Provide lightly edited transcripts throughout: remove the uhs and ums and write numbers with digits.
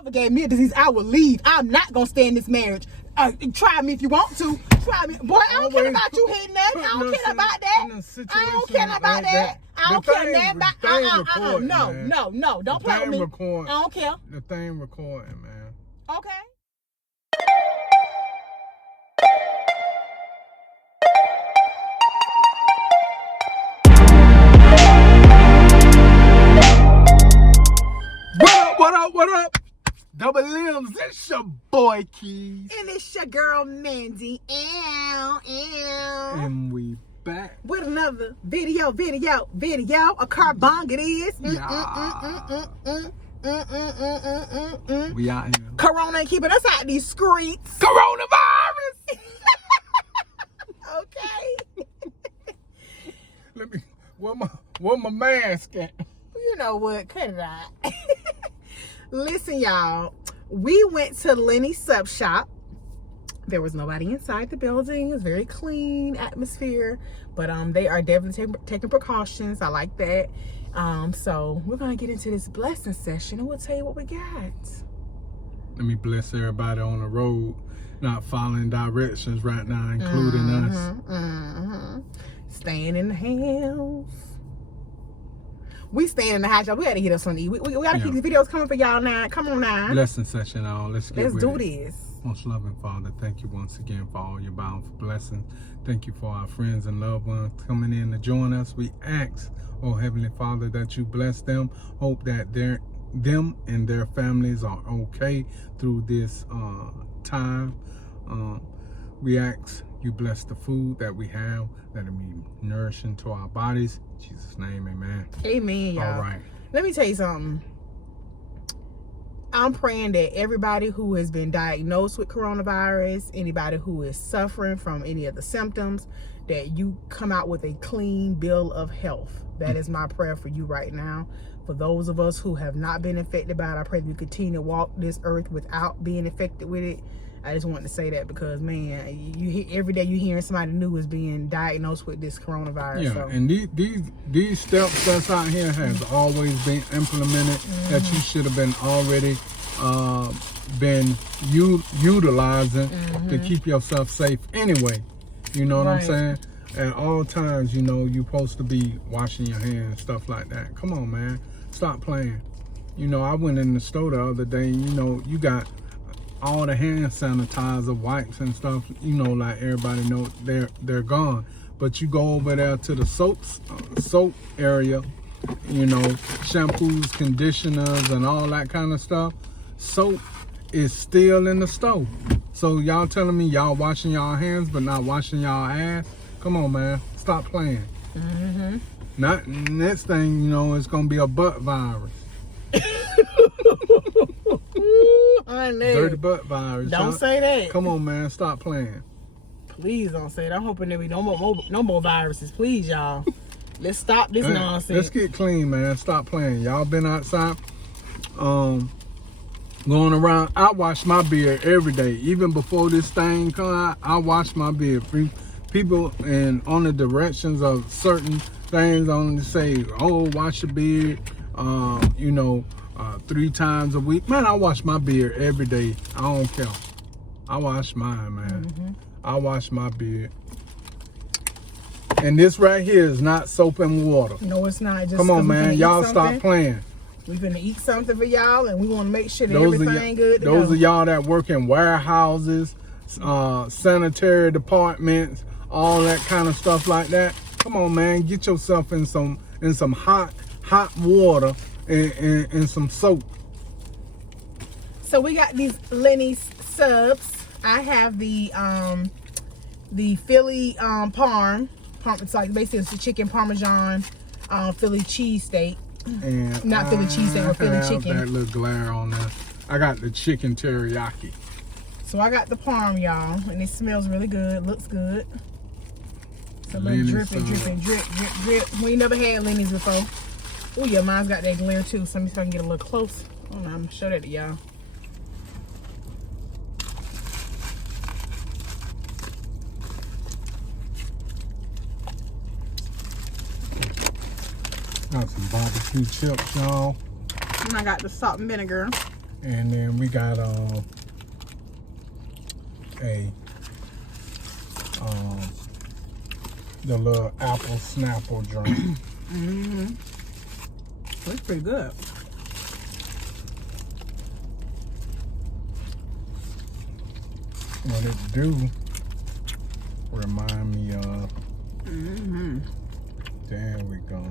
ever gave me a disease, I will leave. I'm not gonna stay in this marriage. Try me if you want to. Try me. Boy, I don't care about you hitting that. I don't care about that. I don't care about that. I don't care nothing about No, don't play with me. I don't care. The thing recording, man. Okay. What up? Double M's, it's your boy Keys. And it's your girl Mandy. And we back with another video. A carbong it is. We out here. Corona ain't keeping us out these streets. Coronavirus! Okay. Let me, where my mask at? You know what? Cut it out. Listen, y'all. We went to Lenny's sub shop. There was nobody inside the building. It was very clean atmosphere. But they are definitely taking precautions. I like that. So we're going to get into this blessing session and we'll tell you what we got. Let me bless everybody on the road, not following directions right now, including us. Staying in the house. We staying in the house, y'all. We got to get us something to eat. We got to keep these videos coming for y'all now. Come on now. Blessing session, y'all. Let's do this. Most loving Father, thank you once again for all your bountiful blessings. Thank you for our friends and loved ones coming in to join us. We ask, oh Heavenly Father, that you bless them. Hope that them and their families are okay through this time. We ask you bless the food that we have, that it be nourishing to our bodies. In Jesus' name, amen. Amen, y'all. All right. Let me tell you something. I'm praying that everybody who has been diagnosed with coronavirus, anybody who is suffering from any of the symptoms, that you come out with a clean bill of health. That is my prayer for you right now. For those of us who have not been infected by it, I pray that we continue to walk this earth without being infected with it. I just wanted to say that because, man, every day you hearing somebody new is being diagnosed with this coronavirus. Yeah, so. And these steps that's out here has always been implemented that you should have been already been utilizing to keep yourself safe anyway. You know what I'm saying? At all times, you know, you're supposed to be washing your hands, stuff like that. Come on, man. Stop playing. You know, I went in the store the other day, you know, you got all the hand sanitizer wipes and stuff, you know, like everybody know they're gone. But you go over there to the soap area, you know, shampoos, conditioners, and all that kind of stuff. Soap is still in the store. So y'all telling me y'all washing y'all hands but not washing y'all ass? Come on, man, stop playing. Not next thing you know, it's gonna be a butt virus. Dirty butt virus. Don't say that. Come on, man. Stop playing. Please don't say that. I'm hoping there be no more viruses. Please, y'all. Let's stop this nonsense. Let's get clean, man. Stop playing. Y'all been outside, going around. I wash my beard every day. Even before this thing come out, I wash my beard. People and on the directions of certain things on to say, oh, wash your beard. You know. 3 times a week. Man, I wash my beard every day. I don't care. I wash mine, man. I wash my beard. And this right here is not soap and water. No, it's not. Just come on, man. Y'all stop playing. We're going to eat something for y'all, and we want to make sure that everything good. Those of y'all that work in warehouses, sanitary departments, all that kind of stuff like that. Come on, man. Get yourself in some hot water. And some soap. So we got these Lenny's subs. I have the Philly parm. It's like basically it's a chicken parmesan Philly cheesesteak. And not Philly cheesesteak, but Philly chicken. That little glare on there. I got the chicken teriyaki. So I got the parm, y'all, and it smells really good. Looks good. It's a little dripping, drip. We never had Lenny's before. Oh yeah, mine's got that glare too. So let me see if I can get a little close. Oh no, I'm gonna show that to y'all. Got some barbecue chips, y'all. And I got the salt and vinegar. And then we got the little apple snapple drink. That's pretty good. What it do remind me of. There we go.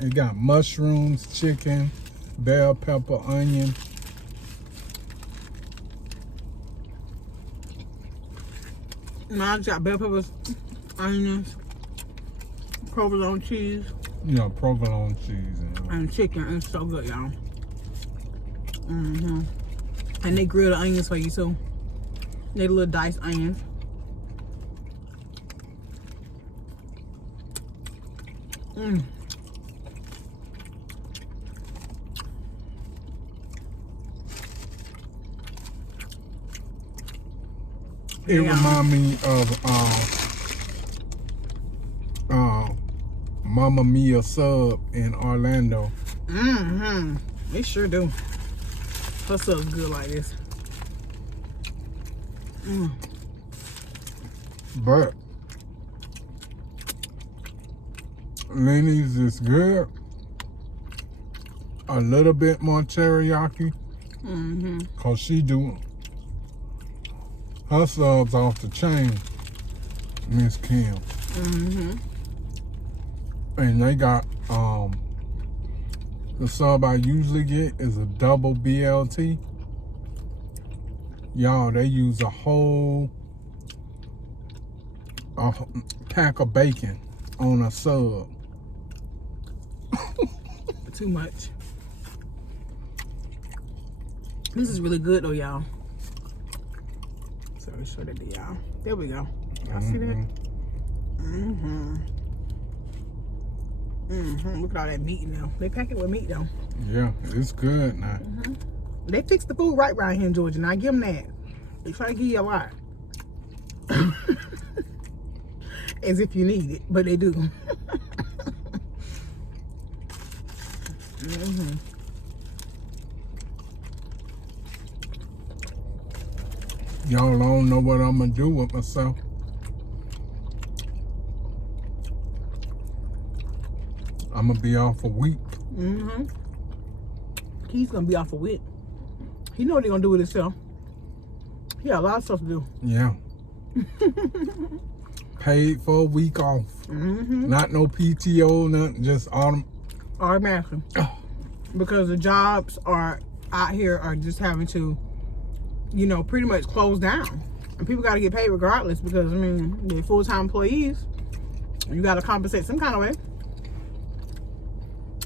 It got mushrooms, chicken, bell pepper, onion. Mine's got bell peppers, onions, provolone cheese. You know, provolone cheese. And chicken. It's so good, y'all. And they grill the onions for you too. They little diced onions. It remind me of Mamma Mia sub in Orlando. They sure do. Her sub's good like this. But Lenny's is good. A little bit more teriyaki. Cause she do her subs off the chain, Miss Kim. And they got the sub I usually get is a double BLT. Y'all, they use a whole pack of bacon on a sub. Too much. This is really good though, y'all. So let me show that to y'all. There we go. Y'all see that? Look at all that meat now. They pack it with meat though. Yeah, it's good now. They fix the food right around here in Georgia, and I give them that. They try to give you a lot. As if you need it, but they do. Y'all don't know what I'm gonna do with myself. I'm gonna be off a week. He's gonna be off a week. He know what he gonna do with himself. He got a lot of stuff to do. Yeah. Paid for a week off. Not no PTO, nothing, just automatically. Because the jobs are out here are just having to, you know, pretty much close down. And people got to get paid regardless because, I mean, they're full-time employees. You got to compensate some kind of way.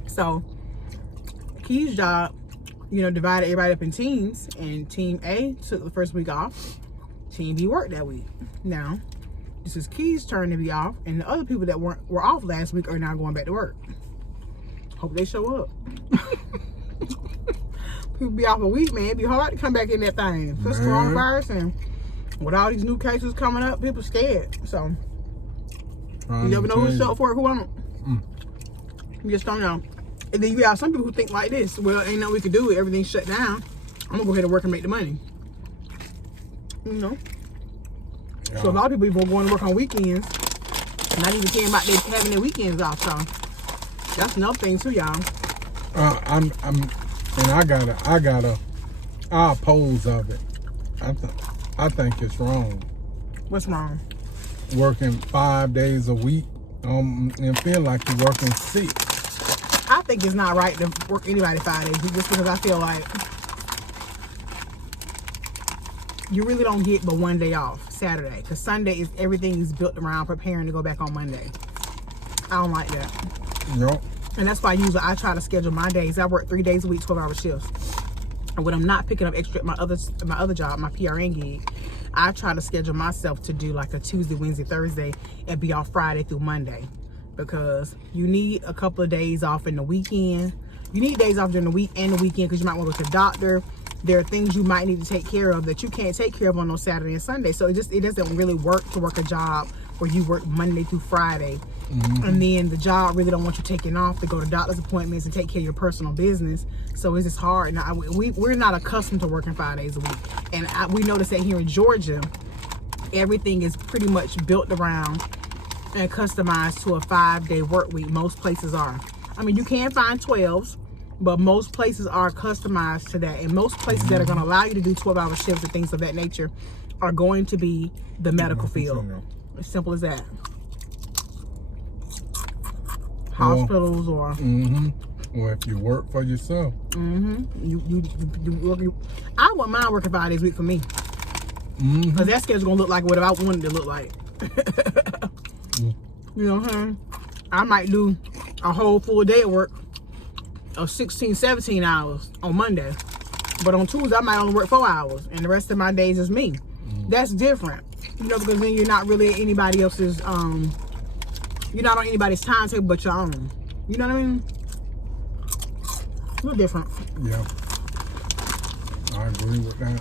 So, Key's job, you know, divided everybody up in teams. And Team A took the first week off. Team B worked that week. Now, this is Key's turn to be off. And the other people that were off last week are now going back to work. Hope they show up. People be off a week, man. It'd be hard to come back in that thing. Plus coronavirus and with all these new cases coming up, people scared. So you never know who's up for it, who won't. You just don't know. And then you have some people who think like this. Well, ain't nothing we can do. Everything's shut down. I'm gonna go ahead and work and make the money. You know. Yeah. So a lot of people even going to work on weekends. Not even caring about they having their weekends off. So that's another thing too, y'all. I oppose of it. I think it's wrong. What's wrong? Working 5 days a week and feel like you're working 6. I think it's not right to work anybody 5 days just because I feel like you really don't get but one day off, Saturday. Because Sunday is everything is built around preparing to go back on Monday. I don't like that. Nope. And that's why usually I try to schedule my days. I work 3 days a week, 12-hour shifts. And when I'm not picking up extra at my other job, my PRN gig, I try to schedule myself to do like a Tuesday, Wednesday, Thursday, and be off Friday through Monday. Because you need a couple of days off in the weekend. You need days off during the week and the weekend because you might want to go to the doctor. There are things you might need to take care of that you can't take care of on those Saturday and Sunday. So it doesn't really work to work a job where you work Monday through Friday. And then the job really don't want you taking off to go to doctor's appointments and take care of your personal business. So it's just hard. Now, we're not accustomed to working 5 days a week. And we noticed that here in Georgia, everything is pretty much built around and customized to a 5-day work week. Most places are. I mean, you can find 12s, but most places are customized to that. And most places that are going to allow you to do 12-hour shifts and things of that nature are going to be the medical field. As simple as that. Hospitals or or if you work for yourself. You I want mine working 5 days a week for me, because that schedule's gonna look like what I wanted it to look like. You know what I'm saying? I might do a whole full day of work of 16, 17 hours on Monday, but on Tuesday I might only work 4 hours and the rest of my days is me. That's different, you know, because then you're not really at anybody else's you're not on anybody's timetable but your own. You know what I mean? A little different. Yeah, I agree with that.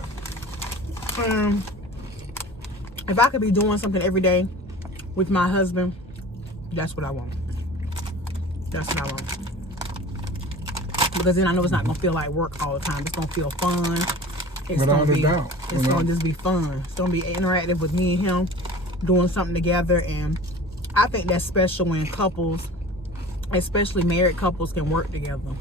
If I could be doing something every day with my husband, that's what I want. That's what I want. Because then I know it's not gonna feel like work all the time. It's gonna feel fun. It's Without a doubt. It's gonna just be fun. It's gonna be interactive with me and him, doing something together. And I think that's special when couples, especially married couples, can work together.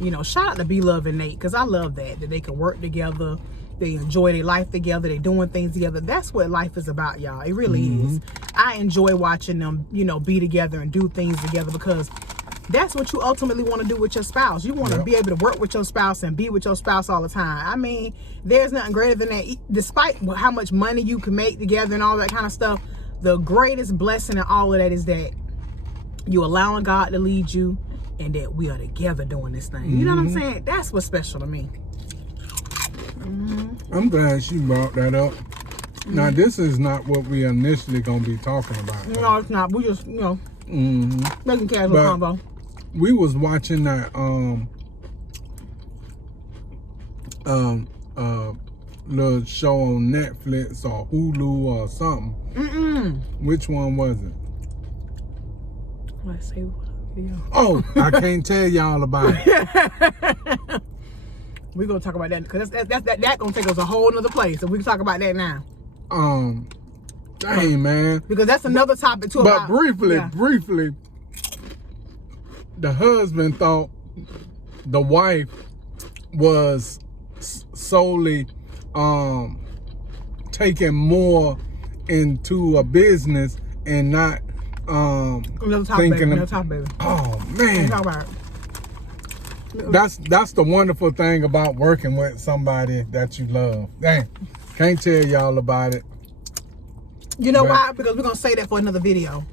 You know, shout out to B Love and Nate, because I love that they can work together. They enjoy their life together. They're doing things together. That's what life is about, y'all. It really is. I enjoy watching them, you know, be together and do things together, because that's what you ultimately want to do with your spouse. You want to be able to work with your spouse and be with your spouse all the time. I mean, there's nothing greater than that. Despite how much money you can make together and all that kind of stuff, the greatest blessing in all of that is that you allowing God to lead you and that we are together doing this thing. You know what I'm saying? That's what's special to me. I'm glad she brought that up. Now, this is not what we initially going to be talking about. No, it's not. We just, you know, making casual combo. We was watching that little show on Netflix or Hulu or something. Which one was it? Let's see. Yeah. Oh, I can't tell y'all about it. We're gonna talk about that, because that gonna take us a whole nother place, so we can talk about that now. Dang, man. Because that's another topic too. But briefly, the husband thought the wife was solely taking more into a business and not thinking another topic, baby. Oh man. Talk about it. That's the wonderful thing about working with somebody that you love. Dang, can't tell y'all about it. You know why? Because we're gonna say that for another video.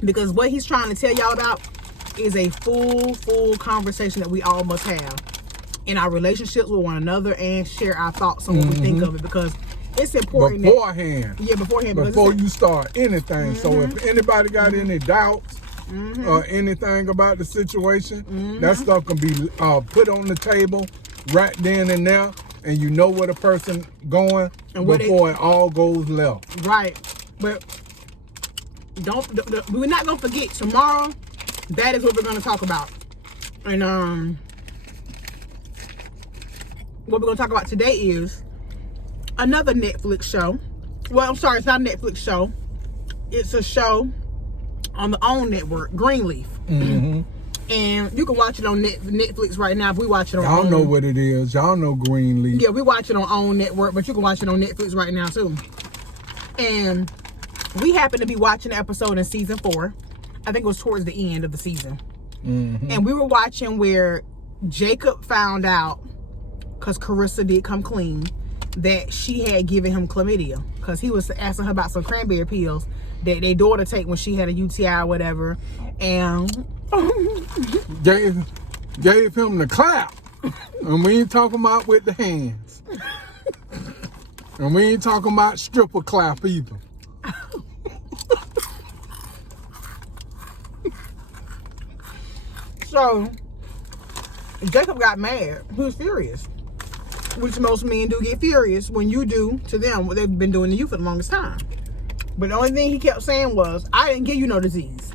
Because what he's trying to tell y'all about is a full conversation that we all must have in our relationships with one another, and share our thoughts on what we think of it, because it's important beforehand. Beforehand. Before you start anything. So if anybody got any doubts or anything about the situation, that stuff can be put on the table right then and there, and you know where the person going and before it all goes left. Right. But we're not gonna forget tomorrow. That is what we're gonna talk about. And what we're gonna talk about today is another Netflix show. Well, I'm sorry, it's not a Netflix show. It's a show on the OWN network, Greenleaf. And you can watch it on Netflix right now. If we watch it on y'all know what it is. Y'all know Greenleaf. Yeah, we watch it on OWN network, but you can watch it on Netflix right now too. And we happen to be watching an episode in season 4. I think it was towards the end of the season. And we were watching where Jacob found out, because Carissa did come clean, that she had given him chlamydia, because he was asking her about some cranberry pills that their daughter take when she had a UTI or whatever, and gave him the clap. And we ain't talking about with the hands. And we ain't talking about stripper clap either. So Jacob got mad. He was furious, which most men do get furious when you do to them what they've been doing to you for the longest time. But the only thing he kept saying was, I didn't give you no disease.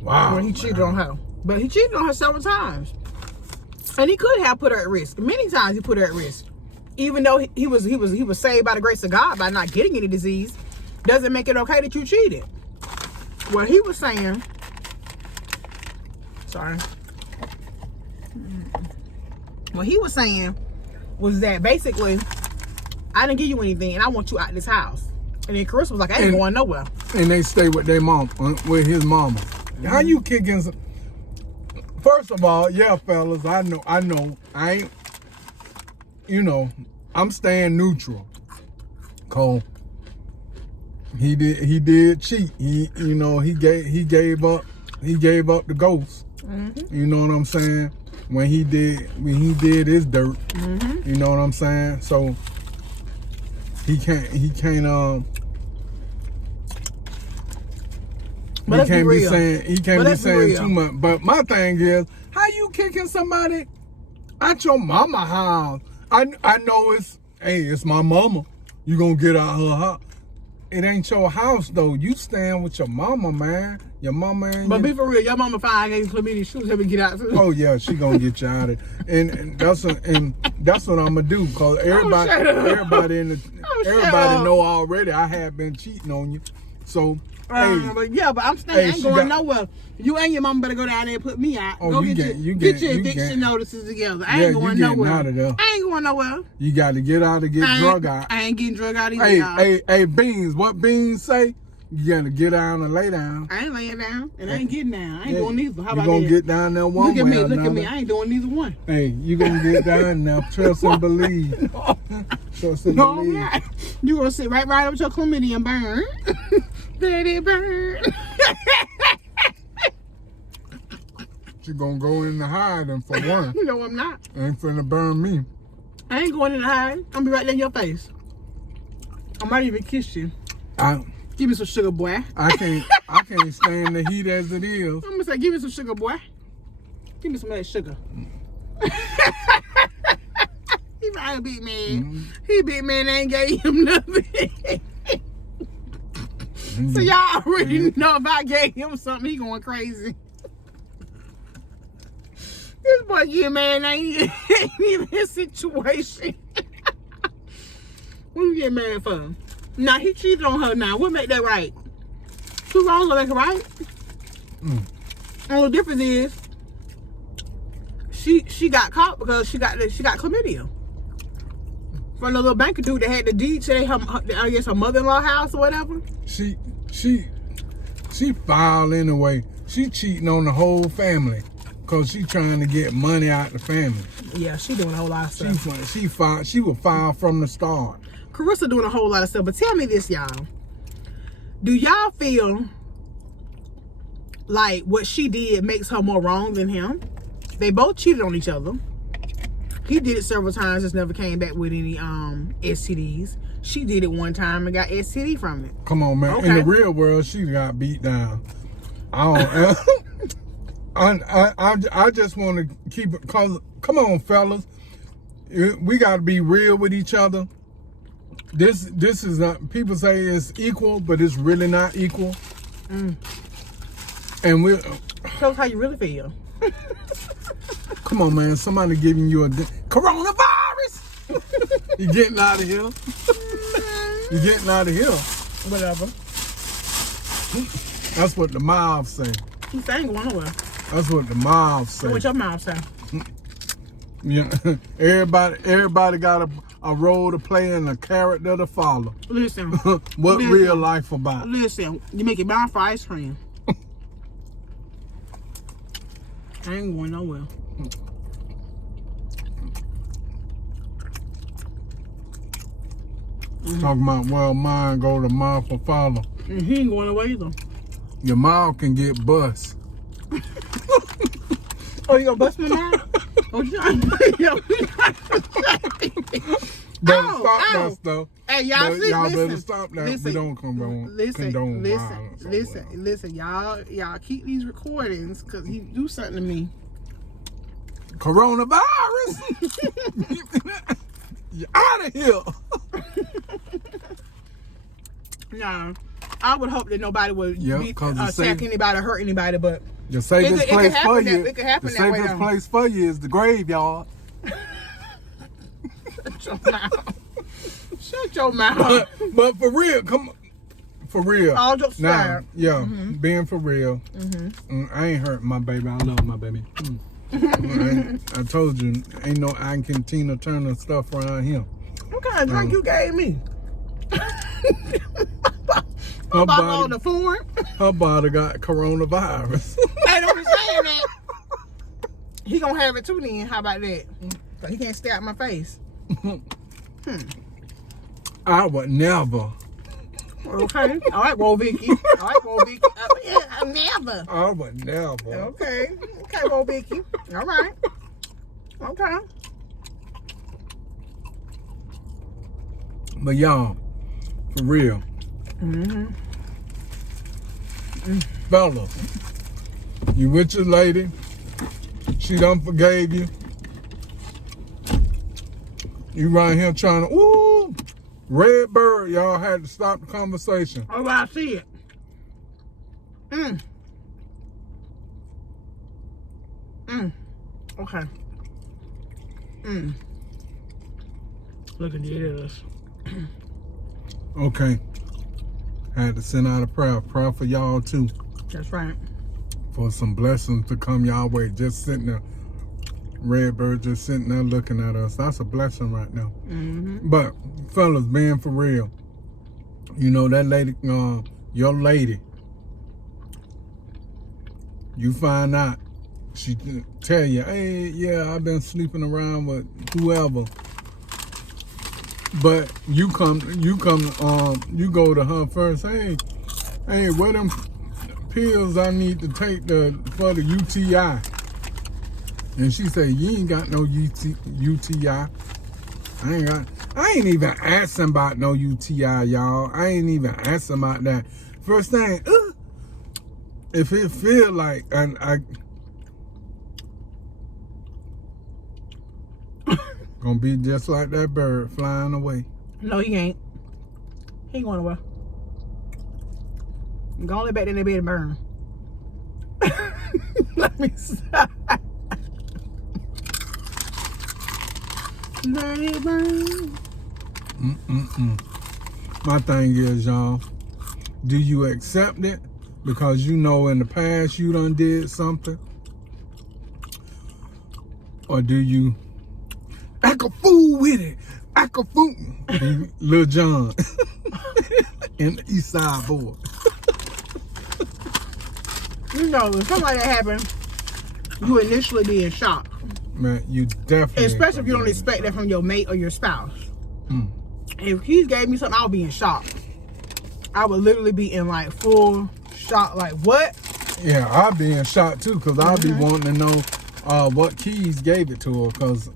Wow. When he cheated on her. But he cheated on her several times. And he could have put her at risk. Many times he put her at risk. Even though he was saved by the grace of God by not getting any disease, doesn't make it okay that you cheated. What he was saying, what he was saying was that basically, I didn't give you anything and I want you out of this house. And then Carissa was like, I ain't going nowhere. And they stay with their mom, with his mama. How you kicking some? First of all, yeah, fellas, I know, I ain't, I'm staying neutral. Cole, he did cheat. He gave up the ghost. Mm-hmm. You know what I'm saying? When he did his dirt. Mm-hmm. You know what I'm saying? So he can't be saying too much. But my thing is, how you kicking somebody out your mama house? I know it's my mama. You gonna get out her house. It ain't your house though. You staying with your mama, man. Your mama ain't. But be for real, your mama fine ain't chlamydia. She was having to get out too. Oh yeah, she gonna get you out of it. And that's what I'm gonna do. Cause everybody know already I have been cheating on you. So but I'm staying. I ain't going nowhere. You and your mama better go down there and put me out. Go get your eviction notices together. I ain't going nowhere. Out of there. I ain't going nowhere. You got to get out and get drug out. I ain't getting drug out either. Hey, Beans, what Beans say? You got to get down and lay down. I ain't laying down, and I ain't getting down. I ain't doing neither. How about you gonna get down there one way? Look at me. I ain't doing neither one. Hey, you gonna get down now. Trust and believe. Trust and believe. I'm not. You gonna sit right up with your chlamydia and burn. Let it burn. She gonna go in the hiding for one. No, I'm not. Ain't finna burn me. I ain't going in the hide. I'm gonna be right there in your face. I might even kiss you. Give me some sugar, boy. I can't stand the heat as it is. I'm gonna say, give me some sugar, boy. Give me some of that sugar. He probably beat man. Mm-hmm. He beat man. I ain't gave him nothing. Mm-hmm. So y'all already know if I gave him something, he going crazy. This boy, yeah, man, ain't in his situation. What you get mad for? Nah, he cheated on her now. What make that right? Two wrongs don't make it right. And the difference is, she got caught because she got chlamydia. From the little banker dude that had the deed to her mother-in-law house or whatever. She foul anyway. She cheating on the whole family. Cause she trying to get money out the family. Yeah, she doing a whole lot of stuff. She was foul from the start. Carissa doing a whole lot of stuff. But tell me this, y'all. Do y'all feel like what she did makes her more wrong than him? They both cheated on each other. He did it several times, just never came back with any STDs. She did it one time and got STD from it. Come on, man. Okay. In the real world, she got beat down. I just want to keep it, cause come on, fellas, we got to be real with each other. This is not, people say it's equal, but it's really not equal. And tell us how you really feel. Come on, man. Somebody giving you a coronavirus. You getting out of here? You getting out of here? Whatever. That's what the mouth say. You ain't going nowhere. That's what the mouth say. What your mouth say? Yeah, everybody got a role to play and a character to follow. Listen. What real life about? Listen, you make it bound for ice cream. I ain't going nowhere. Talking about, well, mine go to mouth for follow. And he ain't going away either. Your mouth can get bust. Oh, you gonna bust my mouth? Oh, stop that stuff. Hey, y'all, y'all better stop that. We don't condone violence. Listen, y'all keep these recordings because he do something to me. Coronavirus. You're out of here. Nah, I would hope that nobody would be attack anybody or hurt anybody, but the safest place for you. It could happen the that way. The safest place for you is the graveyard. Shut your mouth. Shut your mouth. But for real, come on. For real. All jokes aside. Yeah, being for real. I ain't hurt my baby. I love my baby. I told you, ain't no I can Tina Turner stuff around here. What kind of drink you gave me? Her on the phone. Her body got coronavirus. Hey, don't be saying that. He gonna have it too then. How about that? So he can't stare at my face. I would never. Okay. All right, Whoa Vicky. All right, Whoa Vicky. Yeah, never. I would never. Okay. Okay, Whoa Vicky. All right. Okay. But y'all, for real. Fella, you with your lady. She done forgave you. You right here trying to, ooh, red bird, y'all had to stop the conversation. Oh, I see it. Okay. Look at this. Okay. Had to send out a prayer for y'all too. That's right. For some blessings to come y'all way. Just sitting there, Redbird just sitting there looking at us. That's a blessing right now. But fellas, being for real, you know that lady, your lady, you find out, she tell you, hey, yeah, I've been sleeping around with whoever. But you go to her first. Hey, what them pills I need to take for the UTI? And she say, you ain't got no UTI. I ain't even asking about no UTI, y'all. I ain't even asking about that. First thing, if it feel like, and I gonna be just like that bird flying away. No, he ain't. He ain't going away. Go on back in the bed and burn. Let me stop. Let it burn. My thing is, y'all, do you accept it because you know in the past you done did something? Or do you act a fool with it? Act a fool. Lil Jon and the East Side Boy. You know, when something like that happens, you initially be in shock. Man, you definitely. Especially if you don't expect that from your mate or your spouse. If he gave me something, I'll be in shock. I would literally be in like full shock. Like, what? Yeah, I'll be in shock too, because I'll be wanting to know what keys gave it to her, because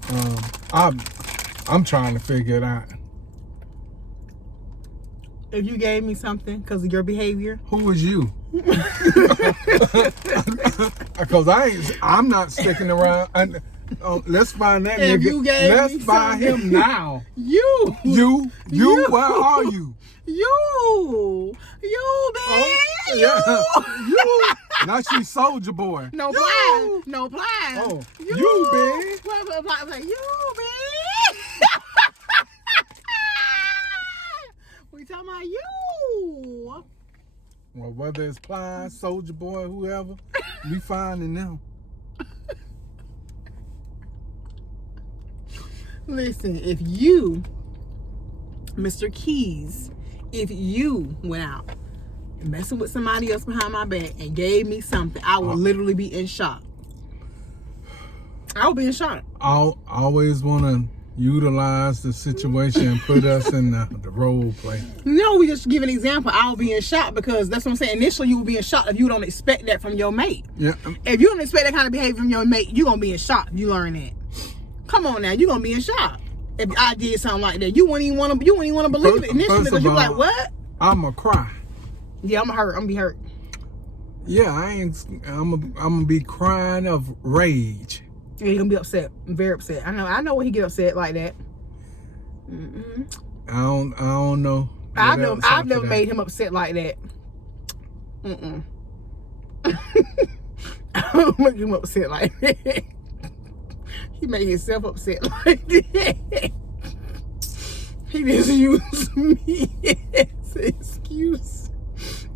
I'm trying to figure it out. If you gave me something because of your behavior. Who was you? Because I'm not sticking around. Let's find that if nigga. You gave Let's me find something. him now. You, where are you? You, man. Yeah. You. Now she's Soldier Boy. No plan. No plan. Oh, you big. Like, you big. We talking about you. Well, whether it's Plies, Soldier Boy, whoever, we finding them. Listen, if you, Mr. Keys, if you went out messing with somebody else behind my back and gave me something, I would literally be in shock. I would be in shock. I always want to utilize the situation and put us in the role play. No, we just give an example. I'll be in shock because that's what I'm saying. Initially, you will be in shock if you don't expect that from your mate. Yeah. If you don't expect that kind of behavior from your mate, you're going to be in shock if you learn that. Come on now, you're going to be in shock. If I did something like that, you wouldn't even want to believe it initially because you're like, what? I'm going to cry. Yeah, I'm going to be hurt. Yeah, I'm going to be crying of rage. Yeah, he's gonna be upset, very upset. I know when he get upset like that. I don't know. I've never made him upset like that. I don't make him upset like that. He made himself upset like that. He just used me as an excuse.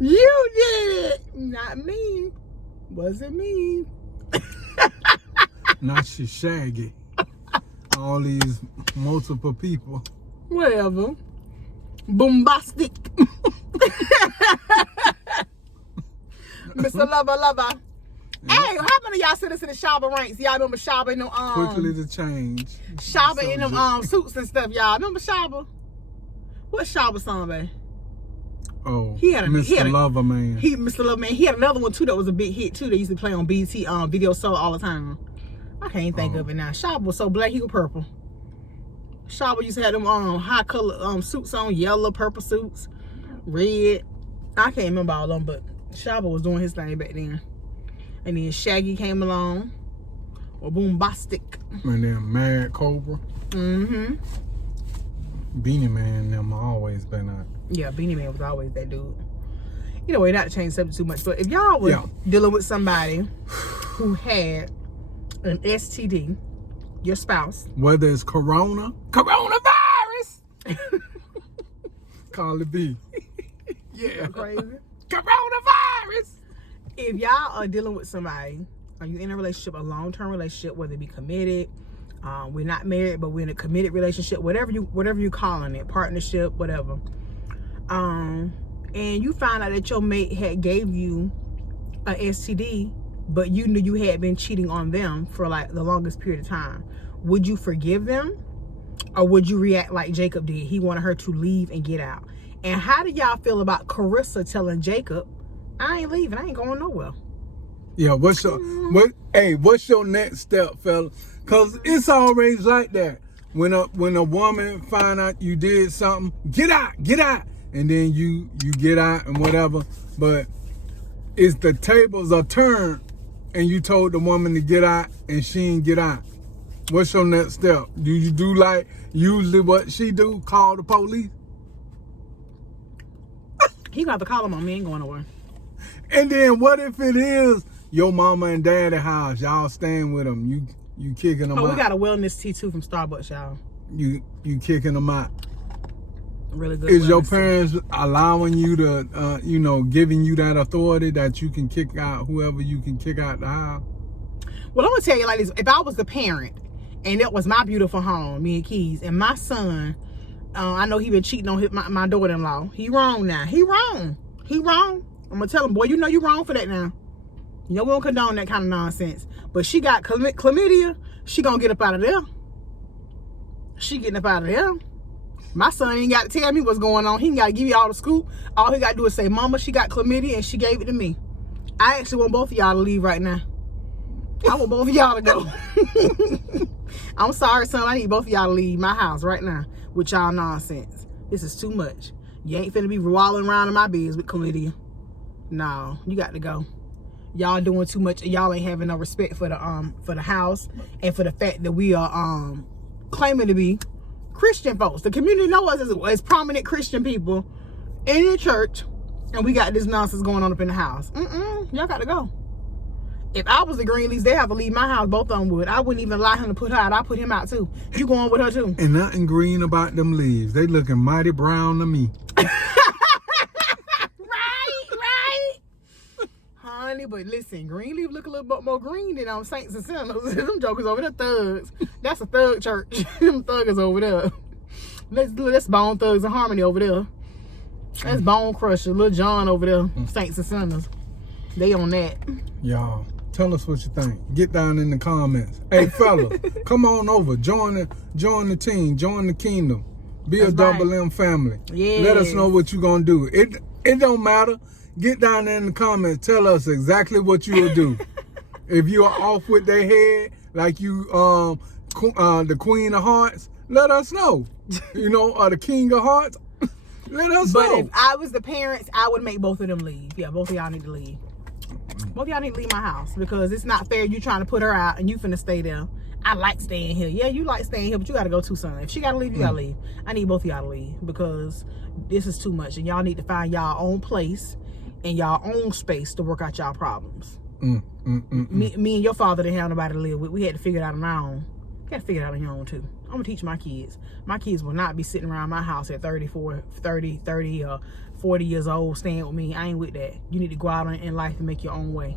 You did it, not me. Wasn't me. Not she Shaggy. All these multiple people. Whatever. Bombastic. Mr. Lover. Hey, how many of y'all sent us in the Shaba ranks? Y'all remember Shaba in them Quickly to change. Shaba in them suits and stuff, y'all. Remember Shaba? What Shaba song, man? Oh, Mr. Lover Man. Mr. Lover Man. He had another one too that was a big hit too. They used to play on BT Video Soul all the time. I can't think of it now. Shaba was so black, he was purple. Shaba used to have them high color suits on, yellow, purple suits, red. I can't remember all of them, but Shaba was doing his thing back then. And then Shaggy came along, or Bombastic. And then Mad Cobra. Mm-hmm. Beanie Man, them always been out. Yeah, Beanie Man was always that dude. Anyway, not to change the subject too much, but if y'all were dealing with somebody who had an STD, your spouse, whether it's coronavirus, Carly B. Yeah, crazy coronavirus. If y'all are dealing with somebody, are you in a relationship, a long-term relationship, whether it be committed, we're not married, but we're in a committed relationship, whatever you calling it, partnership, whatever. And you find out that your mate had gave you a STD, but you knew you had been cheating on them for like the longest period of time. Would you forgive them, or would you react like Jacob did? He wanted her to leave and get out. And how do y'all feel about Carissa telling Jacob, I ain't leaving, I ain't going nowhere? Yeah, what's your next step, fella? Cause it's always like that. When a woman find out you did something, get out, and then you get out and whatever. But it's the tables are turned, and you told the woman to get out and she ain't get out. What's your next step? Do you do like usually what she do? Call the police? He gonna have to call them on me, ain't going nowhere. And then what if it is your mama and daddy house? Y'all staying with them. You kicking them out. We got a wellness tea too from Starbucks, y'all. You kicking them out. Really good. Is your parents allowing you to, giving you that authority that you can kick out whoever you can kick out the house? Well, I'm gonna tell you like this. If I was the parent and it was my beautiful home, me and Keys, and my son, I know he been cheating on my daughter-in-law. He wrong now. He wrong. I'm gonna tell him, boy, you know you wrong for that now. You know we don't condone that kind of nonsense. But she got chlamydia. She gonna get up out of there. She getting up out of there. My son ain't got to tell me what's going on. He ain't got to give you all the scoop. All he got to do is say, Mama, she got chlamydia and she gave it to me. I actually want both of y'all to leave right now. I want both of y'all to go. I'm sorry, son. I need both of y'all to leave my house right now with y'all nonsense. This is too much. You ain't finna be walling around in my biz with chlamydia. No, you got to go. Y'all doing too much. Y'all ain't having no respect for the house and for the fact that we are claiming to be Christian folks. The community know us as prominent Christian people in the church, and we got this nonsense going on up in the house. Y'all got to go. If I was the Greenleafs, they have to leave my house. Both of them would. I wouldn't even allow him to put her out. I put him out too. You going with her too? And nothing green about them leaves. They looking mighty brown to me. Right. Honey, but listen, Greenleaf look a little bit more green than Saints and Sinners. Them jokers over there thugs. That's a thug church. Them thuggers over there. Let's Bone Thugs and Harmony over there. That's Bone Crusher, Lil John over there. Saints and Sinners. They on that. Y'all, tell us what you think. Get down in the comments. Hey, fella, come on over. Join the team. Join the kingdom. Be a Double M family. Yeah. Let us know what you're gonna do. It don't matter. Get down there in the comments. Tell us exactly what you will do. If you are off with their head, like you the Queen of Hearts, let us know. Or the King of Hearts, let us know. But if I was the parents, I would make both of them leave. Yeah, both of y'all need to leave. Both of y'all need to leave my house because it's not fair. You trying to put her out and you finna stay there. I like staying here. Yeah, you like staying here, but you gotta go too, son. If she gotta leave, you gotta leave. I need both of y'all to leave because this is too much, and y'all need to find y'all own place in y'all own space to work out y'all problems. Me and your father didn't have nobody to live with. We had to figure it out on our own. You got to figure it out on your own too. I'm going to teach my kids. My kids will not be sitting around my house at 30 or 40 years old staying with me. I ain't with that. You need to go out in life and make your own way.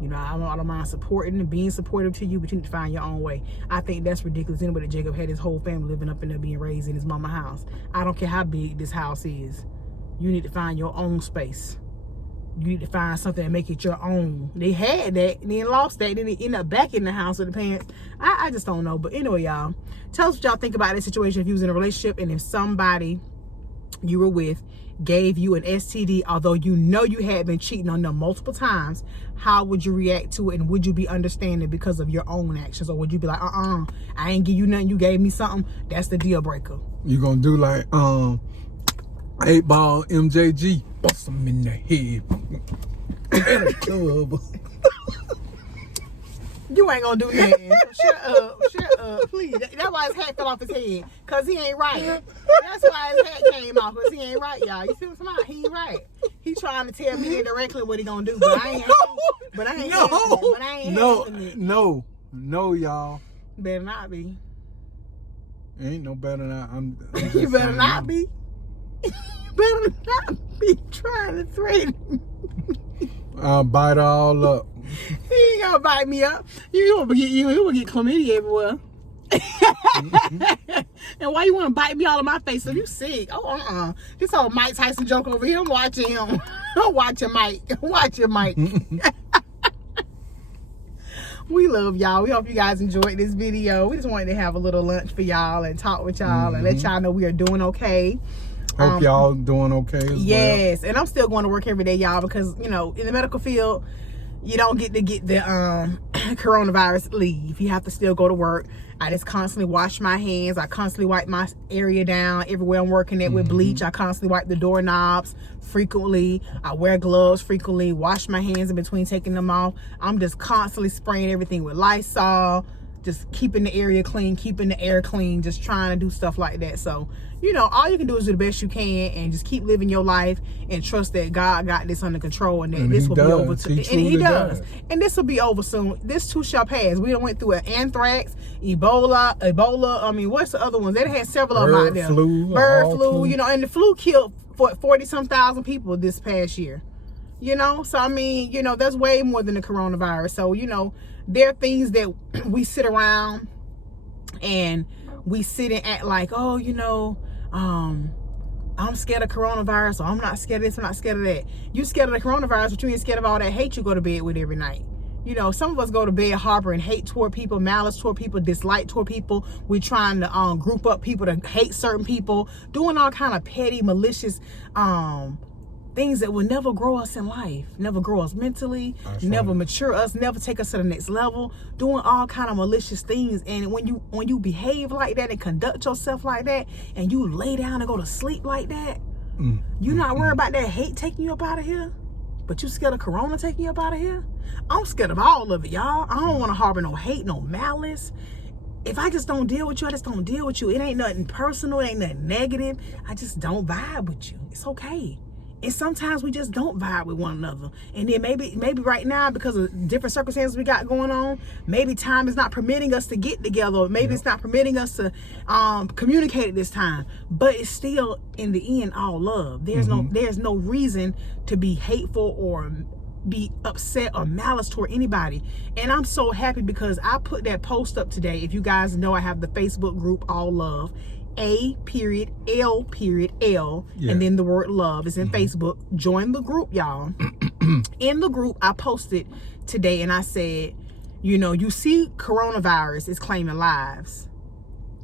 You know, I don't mind supporting and being supportive to you, but you need to find your own way. I think that's ridiculous. Anybody, Jacob had his whole family living up in there being raised in his mama's house. I don't care how big this house is. You need to find your own space. You need to find something and make it your own. They had that and then lost that. Then they end up back in the house with the parents. I just don't know. But anyway, y'all, tell us what y'all think about this situation if you was in a relationship and if somebody you were with gave you an STD, although you know you had been cheating on them multiple times. How would you react to it? And would you be understanding because of your own actions? Or would you be like, I ain't give you nothing, you gave me something? That's the deal breaker. You gonna do like 8-ball MJG, bust them in the head at a club. You ain't gonna do nothing. Shut up, please. That's why his hat fell off his head, cause he ain't right. That's why his hat came off, cause he ain't right, y'all. You see what's about? He ain't right. He trying to tell me indirectly what he gonna do, but I ain't. No, y'all. Better not be. Ain't no better than You better not be. You better not be trying to threaten. I'll bite all up. He ain't gonna bite me up. You gonna get chlamydia everywhere. And why you wanna bite me all in my face? So you sick? Oh, This whole Mike Tyson joke over here. I'm watching him. I'm watching Mike. We love y'all. We hope you guys enjoyed this video. We just wanted to have a little lunch for y'all and talk with y'all and let y'all know we are doing okay. Hope y'all doing okay as yes, and I'm still going to work every day, y'all, because, you know, in the medical field, you don't get to get the coronavirus leave. You have to still go to work. I just constantly wash my hands. I constantly wipe my area down everywhere I'm working at with bleach. I constantly wipe the doorknobs frequently. I wear gloves frequently, wash my hands in between taking them off. I'm just constantly spraying everything with Lysol, just keeping the area clean, keeping the air clean, just trying to do stuff like that. So, you know, all you can do is do the best you can and just keep living your life and trust that God got this under control and that this will be over. And he does. And this will be over soon. This too shall pass. We done went through an anthrax, Ebola. I mean, what's the other ones? They had several of them out there. Bird flu, you know, and the flu killed 40-some thousand people this past year. You know, so I mean, you know, that's way more than the coronavirus. So, you know, there are things that we sit around and we sit and act like, oh, you know, I'm scared of coronavirus, or I'm not scared of this, I'm not scared of that. You scared of the coronavirus, but you ain't scared of all that hate you go to bed with every night. You know, some of us go to bed harboring hate toward people, malice toward people, dislike toward people. We're trying to group up people to hate certain people, doing all kind of petty, malicious things that will never grow us in life, never grow us mentally, never mature us, never take us to the next level, doing all kind of malicious things. And when you behave like that and conduct yourself like that, and you lay down and go to sleep like that, you're not worried about that hate taking you up out of here, but you scared of corona taking you up out of here? I'm scared of all of it, y'all. I don't want to harbor no hate, no malice. If I just don't deal with you, I just don't deal with you. It ain't nothing personal, it ain't nothing negative. I just don't vibe with you. It's okay. And sometimes we just don't vibe with one another. And then maybe right now, because of different circumstances we got going on, maybe time is not permitting us to get together. Or maybe it's not permitting us to communicate at this time. But it's still, in the end, all love. There's no reason to be hateful or be upset or malice toward anybody. And I'm so happy because I put that post up today. If you guys know, I have the Facebook group All Love. A.L.L. And then the word love is in Facebook. Join the group, y'all. In the group, I posted today and I said, you know, you see coronavirus is claiming lives,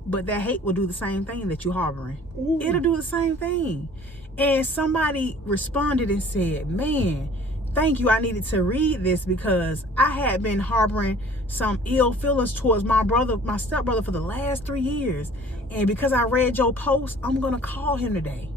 but that hate will do the same thing that you're harboring. It'll do the same thing. And somebody responded and said, man, thank you. I needed to read this because I had been harboring some ill feelings towards my stepbrother for the last 3 years. And because I read your post, I'm going to call him today.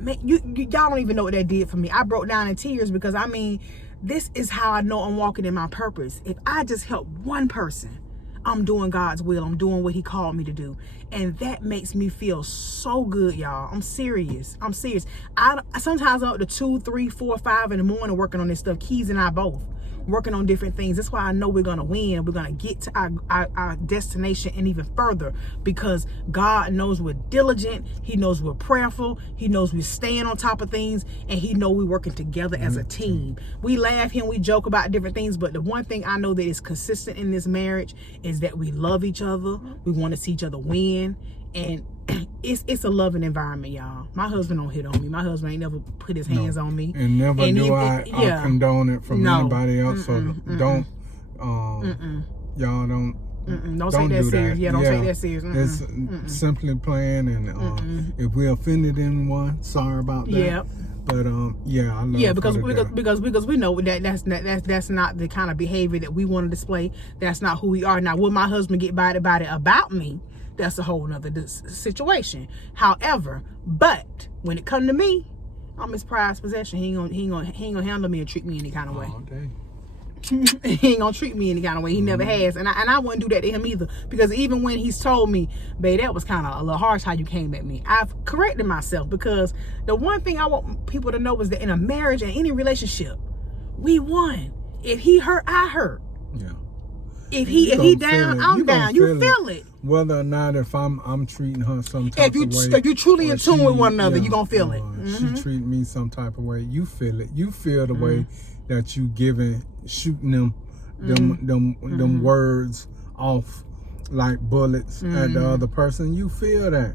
Man, y'all don't even know what that did for me. I broke down in tears because, I mean, this is how I know I'm walking in my purpose. If I just help one person, I'm doing God's will. I'm doing what he called me to do. And that makes me feel so good, y'all. I'm serious. Sometimes I'm up to 2, 3, 4, 5 in the morning working on this stuff. Keys and I both working on different things. That's why I know we're going to win. We're going to get to our destination and even further, because God knows we're diligent. He knows we're prayerful. He knows we're staying on top of things, and he knows we're working together as a team. We laugh here and we joke about different things, but the one thing I know that is consistent in this marriage is that we love each other. We want to see each other win, and it's a loving environment, y'all. My husband don't hit on me. My husband ain't never put his hands on me. And never do I condone it from anybody else. So don't, y'all don't. Don't take that serious. Yeah, don't take that serious. It's simply playing, and if we offended anyone, sorry about that. Yeah. But I love because we know that's not the kind of behavior that we want to display. That's not who we are. Now, will my husband get body about me? That's a whole nother situation. However, but when it come to me, I'm his prized possession. He ain't gonna handle me and treat me any kind of way. He ain't gonna treat me any kind of way. He never has, and I wouldn't do that to him either. Because even when he's told me, babe, that was kind of a little harsh how you came at me, I've corrected myself, because the one thing I want people to know is that in a marriage and any relationship, we won. If he hurt, I hurt. Yeah. If he down, I'm down. You feel it. Whether or not if I'm treating her some type of way. If you truly in tune with one another, you gonna feel it. She treat me some type of way. You feel it. You feel the way that you shooting them words off like bullets at the other person. You feel that.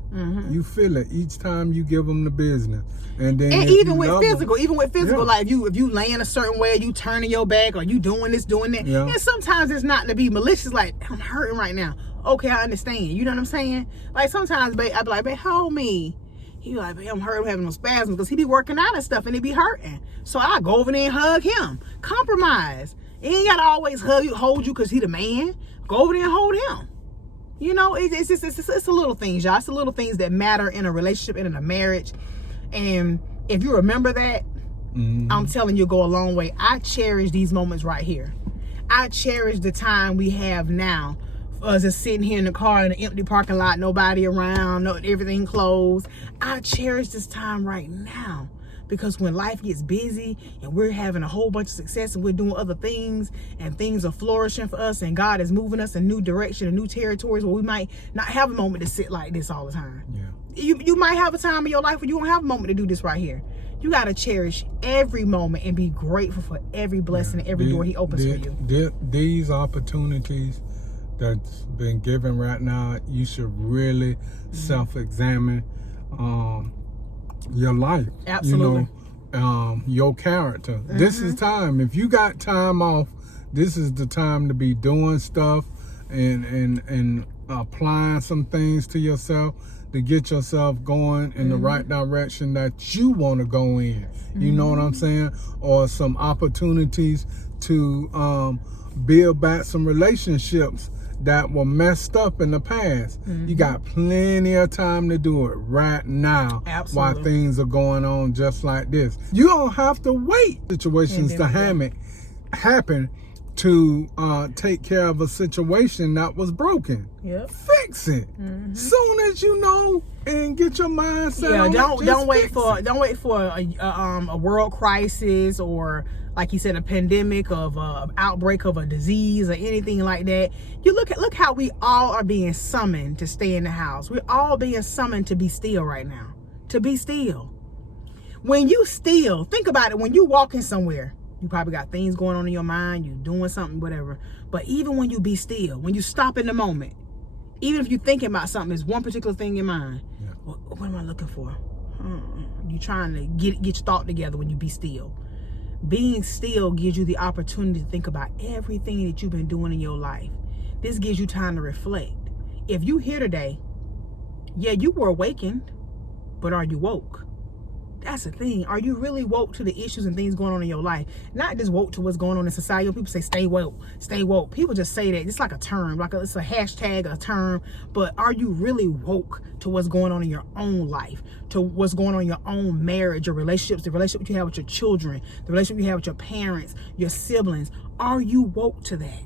You feel it each time you give them the business. And even with physical, like if you laying a certain way, you turning your back, or you doing this, doing that. Yeah. And sometimes it's not to be malicious, like, I'm hurting right now. Okay, I understand. You know what I'm saying? Like sometimes, babe, I be like, babe, hold me. He be like, babe, I'm hurting, having no spasms, because he be working out and stuff and he be hurting. So I go over there and hug him. Compromise. He ain't gotta always hold you because he the man. Go over there and hold him. You know, it's the little things, y'all. It's the little things that matter in a relationship and in a marriage. And if you remember that, I'm telling you, go a long way. I cherish these moments right here. I cherish the time we have now. Us just sitting here in the car in an empty parking lot, nobody around, everything closed. I cherish this time right now, because when life gets busy and we're having a whole bunch of success and we're doing other things and things are flourishing for us and God is moving us in new direction and new territories where we might not have a moment to sit like this all the time. Yeah. You might have a time in your life where you don't have a moment to do this right here. You got to cherish every moment and be grateful for every blessing and every door he opens for you. These opportunities that's been given right now, you should really self-examine your life. Absolutely. You know, your character. This is time. If you got time off, this is the time to be doing stuff and applying some things to yourself to get yourself going in the right direction that you want to go in. You know what I'm saying? Or some opportunities to build back some relationships that were messed up in the past. You got plenty of time to do it right now. Absolutely. While things are going on just like this. You don't have to wait situations to happen to take care of a situation that was broken. Yep. Fix it. Soon as you know and get your mindset. Yeah, on don't wait for a world crisis, or like you said, a pandemic of outbreak of a disease or anything like that. You look how we all are being summoned to stay in the house. We're all being summoned to be still right now. To be still. When you still, think about it, when you walking somewhere, you probably got things going on in your mind, you doing something, whatever. But even when you be still, when you stop in the moment, even if you're thinking about something, there's one particular thing in your mind. Yeah. What am I looking for? You trying to get your thought together when you be still. Being still gives you the opportunity to think about everything that you've been doing in your life. This gives you time to reflect. If you here today, yeah, you were awakened, but are you woke? That's the thing. Are you really woke to the issues and things going on in your life? Not just woke to what's going on in society. People say stay woke, stay woke. People just say that. It's like a term, it's a hashtag, a term. But are you really woke to what's going on in your own life, to what's going on in your own marriage, your relationships, the relationship you have with your children, the relationship you have with your parents, your siblings? Are you woke to that?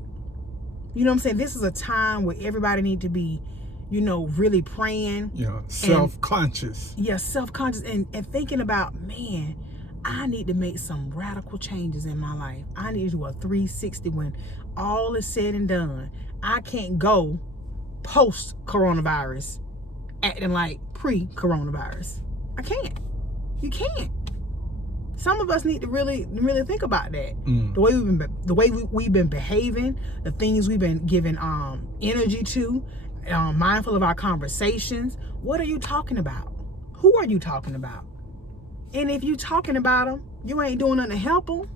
You know what I'm saying? This is a time where everybody need to be, you know, really praying. Yeah, self-conscious. Yeah, self-conscious and thinking about, man, I need to make some radical changes in my life. I need to do a 360 when all is said and done. I can't go post-coronavirus acting like pre-coronavirus. I can't. You can't. Some of us need to really think about that. The way we've been behaving, the things we've been giving energy to, mindful of our conversations. What are you talking about? Who are you talking about? And if you talking about them, you ain't doing nothing to help them.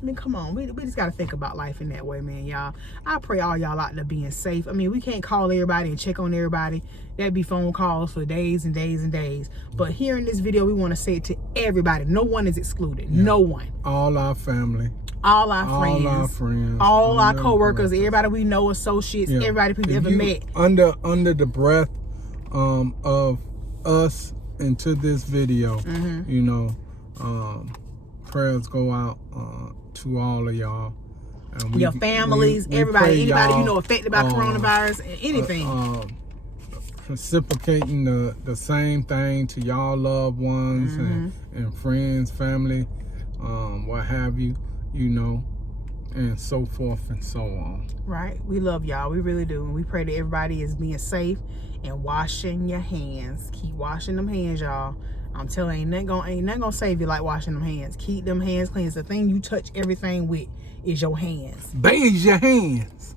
I mean, come on. We just got to think about life in that way, man, y'all. I pray all y'all out there being safe. I mean, we can't call everybody and check on everybody. That'd be phone calls for days and days and days. But here in this video, we want to say it to everybody. No one is excluded. Yeah. No one. All our family. All our friends. All our friends. All our co-workers. Everybody we know, associates. Yeah. Everybody we've ever met. Under the breath of us into this video, you know, prayers go out to all of y'all. And your families, everybody, anybody you know affected by coronavirus, and anything. Reciprocating the same thing to y'all loved ones and friends, family, what have you, you know, and so forth and so on. Right. We love y'all. We really do. And we pray that everybody is being safe and washing your hands. Keep washing them hands, y'all. I'm telling you, ain't nothing gonna save you like washing them hands. Keep them hands clean. It's the thing you touch everything with is your hands. Bathe your hands.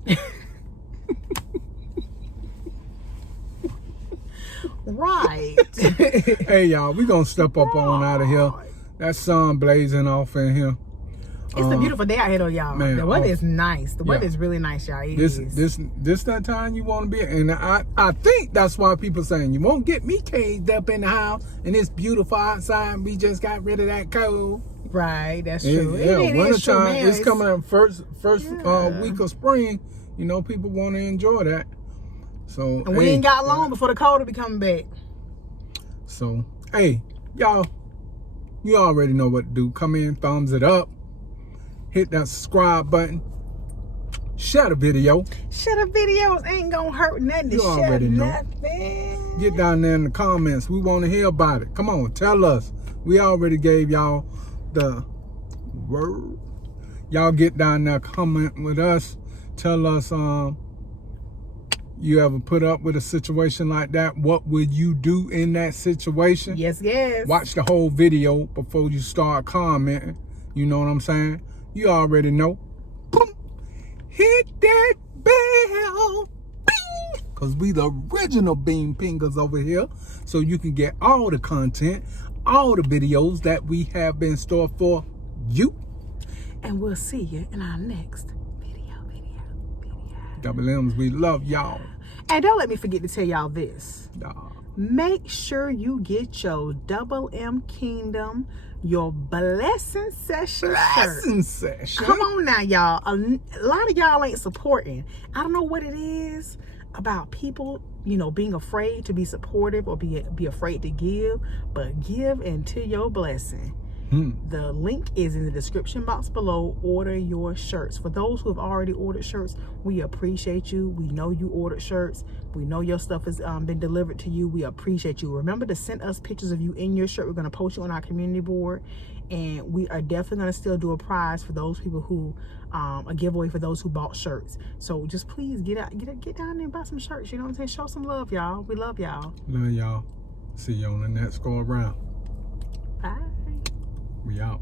Right. Hey, y'all, we gonna step up on out of here. That sun blazing off in here. It's a beautiful day out here, though, y'all. Man, the weather is nice. The weather is really nice, y'all. This that time you want to be, and I think that's why people saying you won't get me caged up in the house, and it's beautiful outside. We just got rid of that cold. Right, that's true. Wintertime. It's coming up first week of spring. You know, people want to enjoy that. So and we ain't got long before the cold will be coming back. So hey, y'all, you already know what to do. Come in, thumbs it up. Hit that subscribe button. Share the video. Share the videos. Ain't gonna hurt nothing to you share already know. Nothing. Get down there in the comments. We want to hear about it. Come on, tell us. We already gave y'all the word. Y'all get down there, comment with us. Tell us you ever put up with a situation like that? What would you do in that situation? Yes. Watch the whole video before you start commenting. You know what I'm saying? You already know. Boom. Hit that bell. Bing. Because we the original bean pingers over here. So you can get all the content, all the videos that we have been stored for you. And we'll see you in our next video. Double M's, we love y'all. And don't let me forget to tell y'all this. Make sure you get your DoubleMKingdom, your blessing session shirt. Come on now, y'all. A lot of y'all ain't supporting. I don't know what it is about people, you know, being afraid to be supportive or be afraid to give, but give into your blessing. The link is in the description box below. Order your shirts. For those who have already ordered shirts, we appreciate you. We know you ordered shirts. We know your stuff has been delivered to you. We appreciate you. Remember to send us pictures of you in your shirt. We're going to post you on our community board, and we are definitely going to still do a prize for those people who a giveaway for those who bought shirts. So just please get down there and buy some shirts. You know what I'm saying? Show some love, y'all. We love y'all. Love y'all. See you on the next go around. Bye. We out.